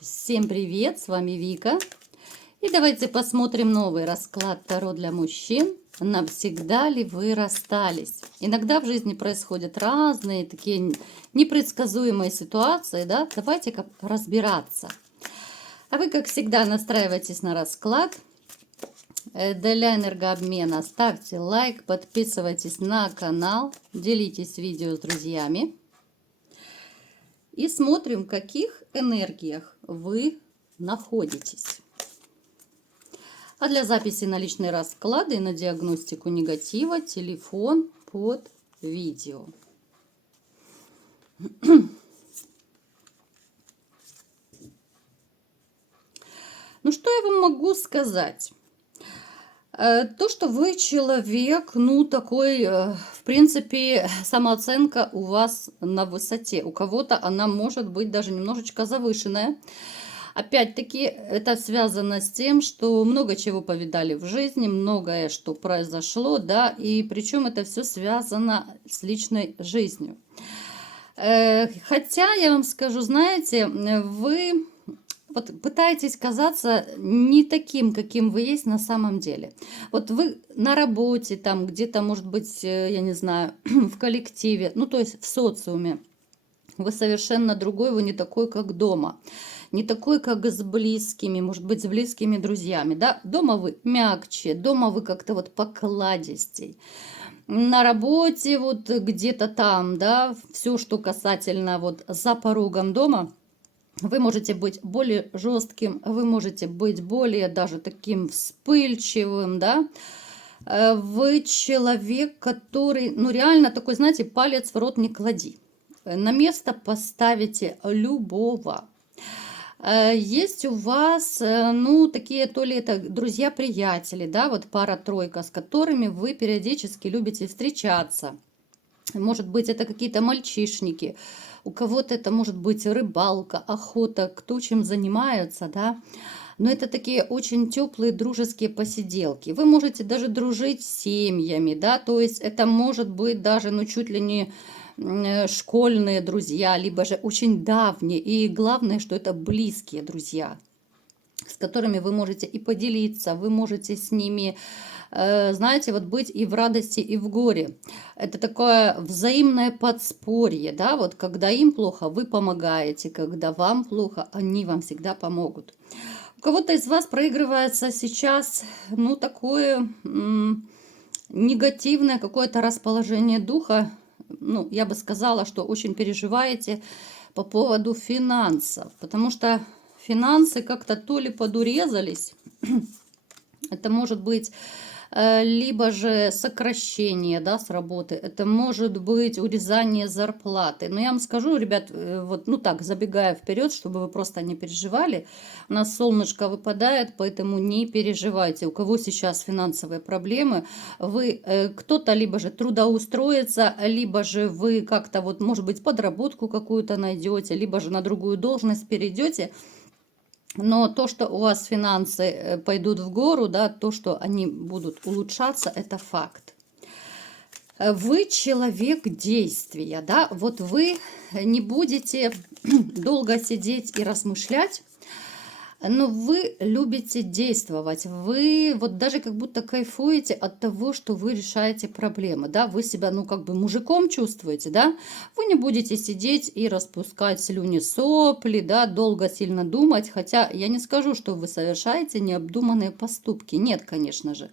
Всем привет, с вами Вика. И давайте посмотрим новый расклад Таро для мужчин. Навсегда ли вы расстались? Иногда в жизни происходят разные такие непредсказуемые ситуации, да? Давайте-ка разбираться. А вы, как всегда, настраивайтесь на расклад. Для энергообмена ставьте лайк, подписывайтесь на канал, делитесь видео с друзьями. И смотрим, в каких энергиях вы находитесь. А для записи на личные расклады и на диагностику негатива телефон под видео. Ну, что я вам могу сказать? То, что вы человек, такой, в принципе, самооценка у вас на высоте. У кого-то она может быть даже немножечко завышенная. Опять-таки, это связано с тем, что много чего повидали в жизни, многое что произошло, да, и причем это все связано с личной жизнью. Хотя, я вам скажу, знаете, вы вот пытаетесь казаться не таким, каким вы есть на самом деле. Вот вы на работе, там где-то, может быть, я не знаю, в коллективе, то есть в социуме, вы совершенно другой, вы не такой, как дома. Не такой, как с близкими, может быть, с близкими друзьями, да. Дома вы мягче, дома вы как-то вот покладистей. На работе вот где-то там, да, все, что касательно вот за порогом дома, вы можете быть более жестким, вы можете быть более даже таким вспыльчивым, да. Вы человек, который, реально такой, знаете, палец в рот не клади. На место поставите любого. Есть у вас, такие, то ли это друзья-приятели, да, вот пара-тройка, с которыми вы периодически любите встречаться. Может быть, это какие-то мальчишники, у кого-то это может быть рыбалка, охота, кто чем занимается, да. Но это такие очень теплые дружеские посиделки. Вы можете даже дружить с семьями, да, то есть это может быть даже, чуть ли не школьные друзья, либо же очень давние. И главное, что это близкие друзья, с которыми вы можете и поделиться, вы можете с ними, знаете, вот быть и в радости, и в горе. Это такое взаимное подспорье, да, вот когда им плохо, вы помогаете, когда вам плохо, они вам всегда помогут. У кого-то из вас проигрывается сейчас, такое негативное какое-то расположение духа. Я бы сказала, что очень переживаете по поводу финансов, потому что финансы как-то то ли подурезались, это может быть либо же сокращение, да, с работы, это может быть урезание зарплаты. Но я вам скажу, ребят, так, забегая вперед, чтобы вы просто не переживали, у нас солнышко выпадает, поэтому не переживайте. У кого сейчас финансовые проблемы, вы кто-то либо же трудоустроится, либо же вы как-то может быть, подработку какую-то найдете, либо же на другую должность перейдете. Но то, что у вас финансы пойдут в гору, да, то, что они будут улучшаться, это факт. Вы человек действия, да, вот вы не будете долго сидеть и размышлять, но вы любите действовать, вы даже как будто кайфуете от того, что вы решаете проблемы, да, вы себя, мужиком чувствуете, да, вы не будете сидеть и распускать слюни, сопли, да, долго сильно думать, хотя я не скажу, что вы совершаете необдуманные поступки, нет, конечно же.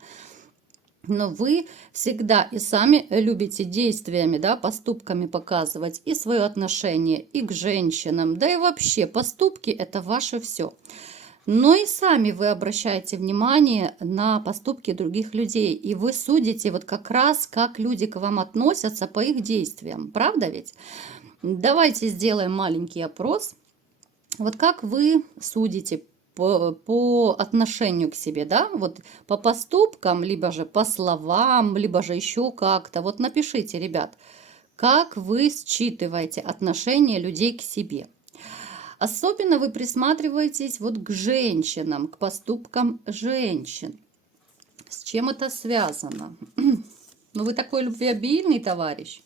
Но вы всегда и сами любите действиями, да, поступками показывать и свое отношение и к женщинам, да и вообще поступки – это ваше все. Но и сами вы обращаете внимание на поступки других людей, и вы судите как раз, как люди к вам относятся по их действиям. Правда ведь? Давайте сделаем маленький опрос. Вот как вы судите по отношению к себе, да? Вот по поступкам, либо же по словам, либо же еще как-то. Вот напишите, ребят, как вы считываете отношение людей к себе. Особенно вы присматриваетесь к женщинам, к поступкам женщин. С чем это связано? Вы такой любвеобильный товарищ.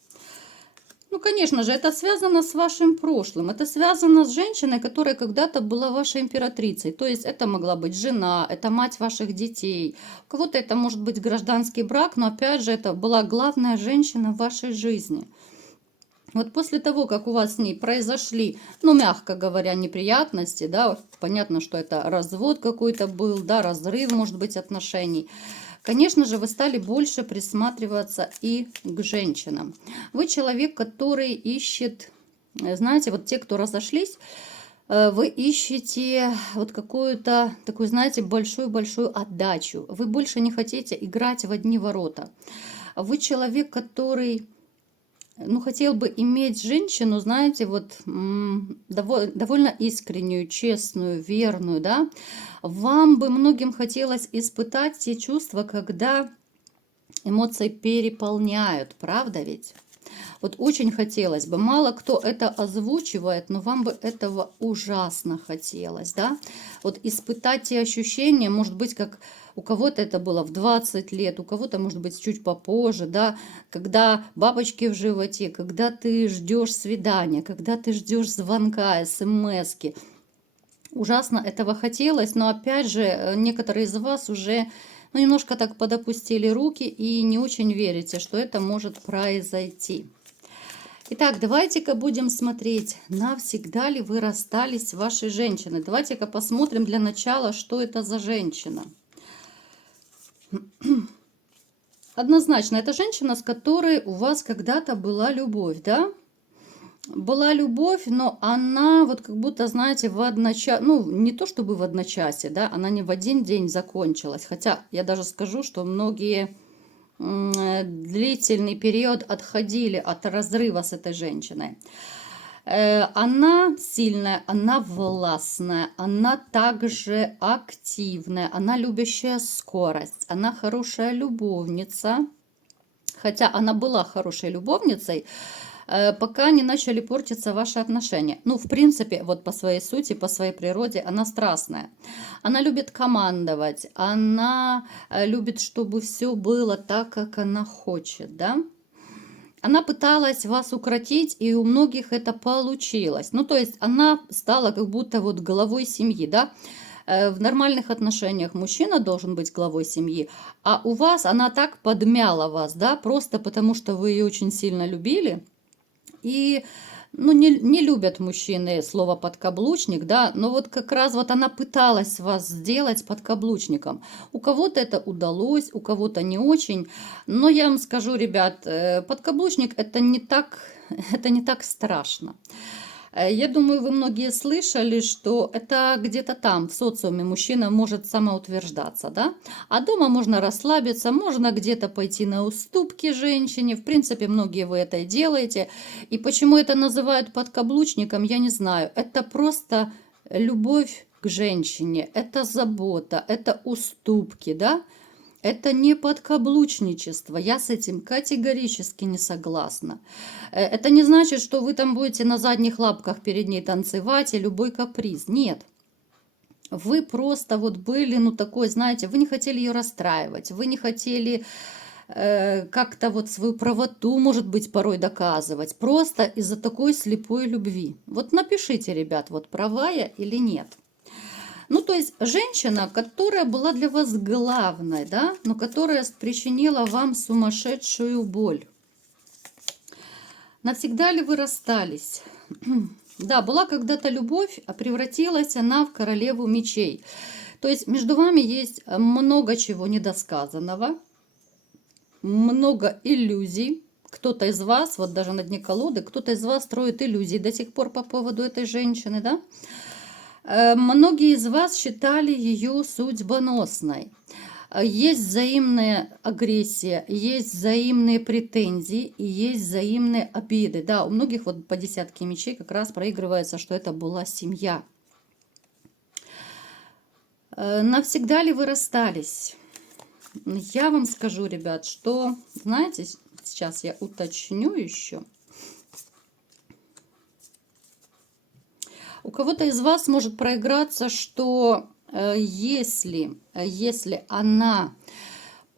Ну, конечно же, это связано с вашим прошлым. Это связано с женщиной, которая когда-то была вашей императрицей. То есть это могла быть жена, это мать ваших детей. У кого-то это может быть гражданский брак, но опять же, это была главная женщина в вашей жизни. Вот после того, как у вас с ней произошли, ну, мягко говоря, неприятности, да, понятно, что это развод какой-то был, да, разрыв, может быть, отношений. Конечно же, вы стали больше присматриваться и к женщинам. Вы человек, который ищет, знаете, вот те, кто разошлись, вы ищете вот какую-то такую, знаете, большую-большую отдачу. Вы больше не хотите играть в одни ворота. Вы человек, который, ну, хотел бы иметь женщину, знаете, вот довольно искреннюю, честную, верную, да. Вам бы многим хотелось испытать те чувства, когда эмоции переполняют, правда ведь? Вот очень хотелось бы. Мало кто это озвучивает, но вам бы этого ужасно хотелось, да? Вот испытать те ощущения, может быть, как у кого-то это было в 20 лет, у кого-то, может быть, чуть попозже, да? Когда бабочки в животе, когда ты ждешь свидания, когда ты ждешь звонка, смски. Ужасно этого хотелось, но опять же, некоторые из вас уже, ну, немножко так подопустили руки и не очень верите, что это может произойти. Итак, давайте-ка будем смотреть, навсегда ли вы расстались с вашей женщиной. Давайте-ка посмотрим для начала, что это за женщина. Однозначно, это женщина, с которой у вас когда-то была любовь, да? Была любовь, но она вот как будто, знаете, в одночасье, ну, не то чтобы в одночасье, да, она не в один день закончилась. Хотя я даже скажу, что многие длительный период отходили от разрыва с этой женщиной. Она сильная, она властная, она также активная, она любящая скорость, она хорошая любовница. Хотя она была хорошей любовницей, пока не начали портиться ваши отношения. Ну, в принципе, вот по своей сути, по своей природе, она страстная. Она любит командовать, она любит, чтобы все было так, как она хочет, да? Она пыталась вас укротить, и у многих это получилось. Ну, то есть она стала как будто вот главой семьи, да? В нормальных отношениях мужчина должен быть главой семьи, а у вас она так подмяла вас, да, просто потому что вы ее очень сильно любили. И, ну, не любят мужчины слово подкаблучник, да, но вот как раз вот она пыталась вас сделать подкаблучником. У кого-то это удалось, у кого-то не очень, но я вам скажу, ребят, подкаблучник это не так страшно. Я думаю, вы многие слышали, что это где-то там, в социуме, мужчина может самоутверждаться, да? А дома можно расслабиться, можно где-то пойти на уступки женщине. В принципе, многие вы это и делаете. И почему это называют подкаблучником, я не знаю. Это просто любовь к женщине, это забота, это уступки, да? Это не подкаблучничество. Я с этим категорически не согласна. Это не значит, что вы там будете на задних лапках перед ней танцевать и любой каприз. Нет. Вы просто вот были, ну, такой, знаете, вы не хотели ее расстраивать, вы не хотели как-то вот свою правоту, может быть, порой доказывать. Просто из-за такой слепой любви. Вот напишите, ребят, вот права я или нет. Ну, то есть женщина, которая была для вас главной, да, но которая причинила вам сумасшедшую боль. Навсегда ли вы расстались? Да, была когда-то любовь, а превратилась она в королеву мечей. То есть между вами есть много чего недосказанного, много иллюзий. Кто-то из вас, вот даже на дне колоды, кто-то из вас строит иллюзии до сих пор по поводу этой женщины, да? Многие из вас считали ее судьбоносной. Есть взаимная агрессия, есть взаимные претензии и есть взаимные обиды. Да, у многих вот по десятке мечей как раз проигрывается, что это была семья. Навсегда ли вы расстались? Я вам скажу, ребят, что, знаете, сейчас я уточню еще. У кого-то из вас может проиграться, что если она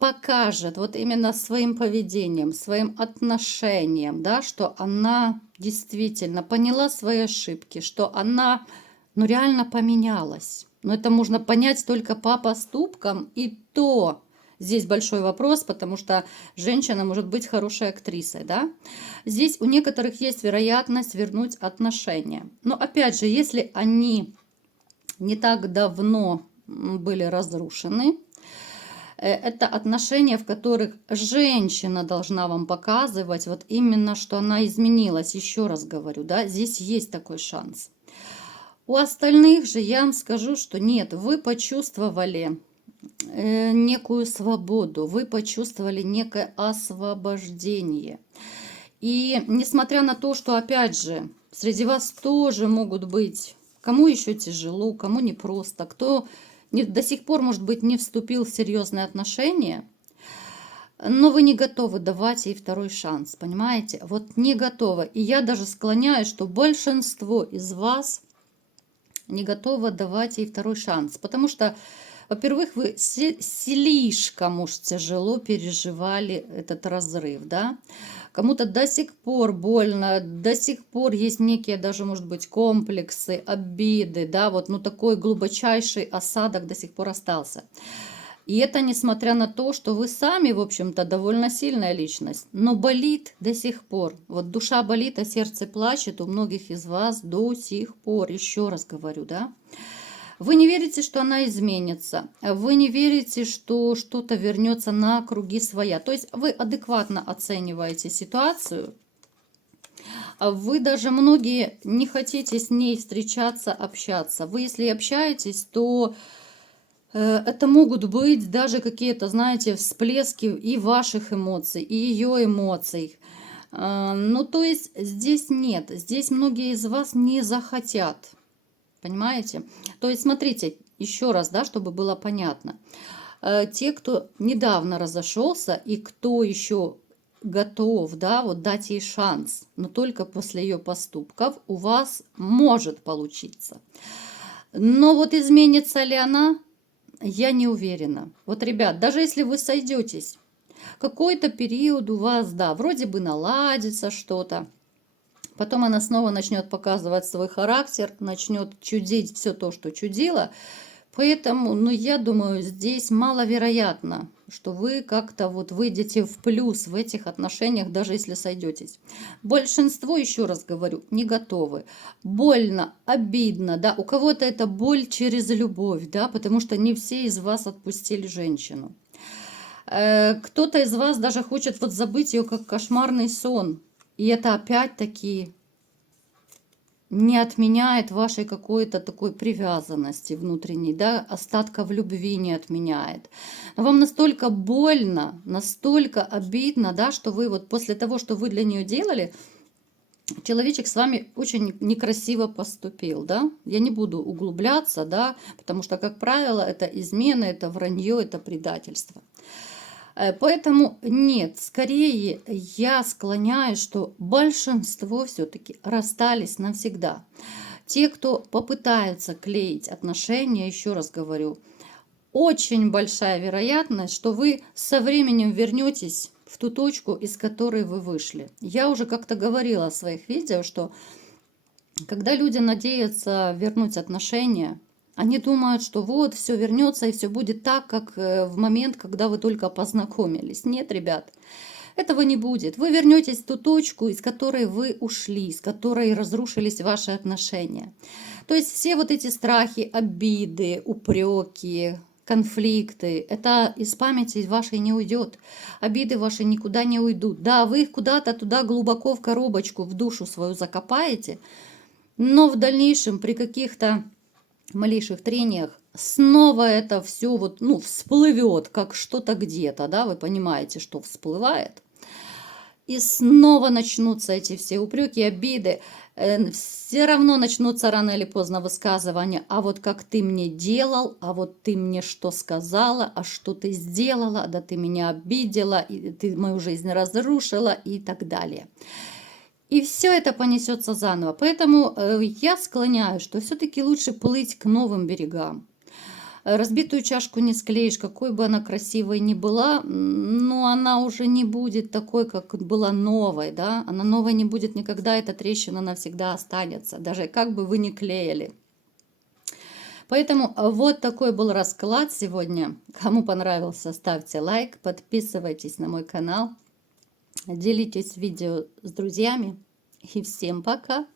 покажет вот именно своим поведением, своим отношением, да, что она действительно поняла свои ошибки, что она, ну, реально поменялась. Но это можно понять только по поступкам, и то здесь большой вопрос, потому что женщина может быть хорошей актрисой, да. Здесь у некоторых есть вероятность вернуть отношения. Но опять же, если они не так давно были разрушены, это отношения, в которых женщина должна вам показывать вот именно, что она изменилась. Еще раз говорю, да, здесь есть такой шанс. У остальных же я вам скажу, что нет, вы почувствовали некую свободу, вы почувствовали некое освобождение. И несмотря на то, что, опять же, среди вас тоже могут быть, кому еще тяжело, кому непросто, кто до сих пор, может быть, не вступил в серьезные отношения, но вы не готовы давать ей второй шанс, понимаете? Вот не готовы. И я даже склоняюсь, что большинство из вас не готовы давать ей второй шанс, потому что, во-первых, вы слишком уж тяжело переживали этот разрыв, да? Кому-то до сих пор больно, до сих пор есть некие даже, может быть, комплексы, обиды, да, вот, ну, такой глубочайший осадок до сих пор остался. И это несмотря на то, что вы сами, в общем-то, довольно сильная личность, но болит до сих пор. Вот душа болит, а сердце плачет у многих из вас до сих пор, еще раз говорю, да. Вы не верите, что она изменится, вы не верите, что что-то вернется на круги своя. То есть вы адекватно оцениваете ситуацию, вы даже многие не хотите с ней встречаться, общаться. Вы, если общаетесь, то это могут быть даже какие-то, знаете, всплески и ваших эмоций, и ее эмоций. Ну, то есть здесь нет, здесь многие из вас не захотят. Понимаете? То есть, смотрите, еще раз, да, чтобы было понятно. Те, кто недавно разошелся и кто еще готов, да, вот дать ей шанс, но только после ее поступков у вас может получиться. Но вот изменится ли она, я не уверена. Вот, ребят, даже если вы сойдетесь, какой-то период у вас, да, вроде бы наладится что-то, потом она снова начнет показывать свой характер, начнет чудить все то, что чудила. Поэтому, ну, я думаю, здесь маловероятно, что вы как-то вот выйдете в плюс в этих отношениях, даже если сойдетесь. Большинство, еще раз говорю, не готовы. Больно, обидно, да, у кого-то это боль через любовь, да, потому что не все из вас отпустили женщину. Кто-то из вас даже хочет вот забыть ее как кошмарный сон. И это опять-таки не отменяет вашей какой-то такой привязанности внутренней, да, остатка в любви не отменяет. Но вам настолько больно, настолько обидно, да, что вы вот после того, что вы для нее делали, человечек с вами очень некрасиво поступил, да. Я не буду углубляться, да, потому что, как правило, это измена, это вранье, это предательство. Поэтому нет, скорее я склоняюсь, что большинство все-таки расстались навсегда. Те, кто попытаются клеить отношения, еще раз говорю, очень большая вероятность, что вы со временем вернетесь в ту точку, из которой вы вышли. Я уже как-то говорила в своих видео, что когда люди надеются вернуть отношения, они думают, что вот все вернется и все будет так, как в момент, когда вы только познакомились. Нет, ребят, этого не будет. Вы вернетесь в ту точку, из которой вы ушли, из которой разрушились ваши отношения. То есть все вот эти страхи, обиды, упреки, конфликты, это из памяти вашей не уйдет. Обиды ваши никуда не уйдут. Да, вы их куда-то туда глубоко в коробочку, в душу свою закопаете, но в дальнейшем при каких-то малейших трениях снова это все вот, ну, всплывет, как что-то где-то, да, вы понимаете, что всплывает. И снова начнутся эти все упреки, обиды. Все равно начнутся рано или поздно высказывания. А вот как ты мне делал, а вот ты мне что сказала, а что ты сделала, да ты меня обидела, и ты мою жизнь разрушила и так далее. И все это понесется заново. Поэтому я склоняюсь, что все-таки лучше плыть к новым берегам. Разбитую чашку не склеишь, какой бы она красивой ни была, но она уже не будет такой, как была новой, да, она новой не будет никогда, эта трещина навсегда останется, даже как бы вы ни клеили. Поэтому вот такой был расклад сегодня. Кому понравился, ставьте лайк, подписывайтесь на мой канал, делитесь видео с друзьями и всем пока!